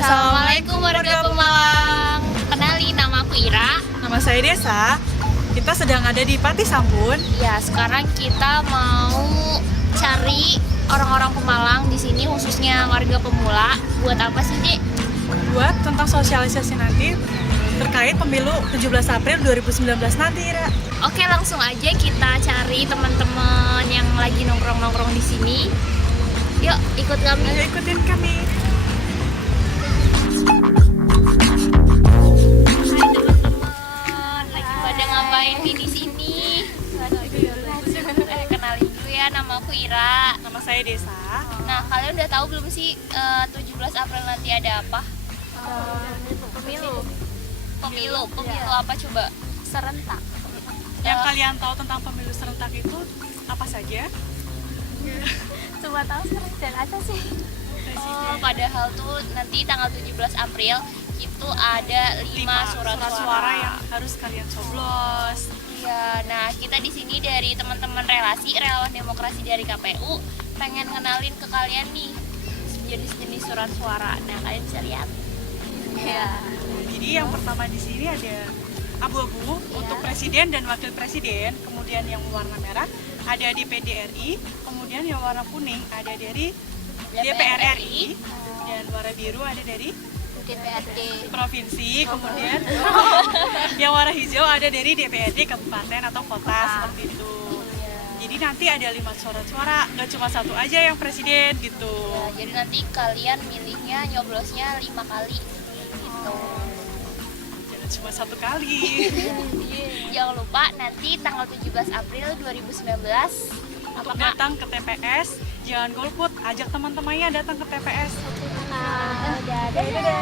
Assalamualaikum warga Pemalang. Kenalin, nama aku Ira. Nama saya Desa. Kita sedang ada di Panti Sampun. Ya, sekarang kita mau cari orang-orang Pemalang di sini, khususnya warga pemula. Buat apa sih, Dek? Buat tentang sosialisasi nanti terkait pemilu 17 April 2019 nanti, Ira. Oke, langsung aja kita cari teman-teman yang lagi nongkrong-nongkrong di sini. Yuk, ikut kami. Ayo ikutin kami. Hai teman-teman, lagi pada ngapain di sini? Kenalin dulu ya, nama aku Ira. Nama saya Desa. Nah, kalian udah tahu belum sih 17 April nanti ada apa? Pemilu apa coba? Serentak. Yang kalian tahu tentang pemilu serentak itu apa saja? Cuma tahu presiden aja sih. Padahal tuh nanti tanggal 17 April itu ada 5 surat suara yang harus kalian coblos. Iya, nah kita di sini dari teman-teman relawan demokrasi dari KPU pengen ngenalin ke kalian nih jenis-jenis surat suara. Nah, kalian bisa lihat. Iya. Jadi yang pertama di sini ada abu-abu untuk presiden dan wakil presiden, kemudian yang warna merah ada DPD RI, kemudian yang warna kuning ada dari DPR RI, dan warna biru ada dari DPRD. provinsi, kemudian yang warna hijau ada dari DPRD kabupaten atau kota seperti itu. Jadi nanti ada 5 suara, nggak cuma satu aja yang presiden gitu. Ya, jadi nanti kalian milihnya nyoblosnya 5 kali gitu. Jangan cuma satu kali. Jangan lupa nanti tanggal 17 April 2019 Untuk datang ke TPS, jangan golput, ajak teman-temannya datang ke TPS. Dadah.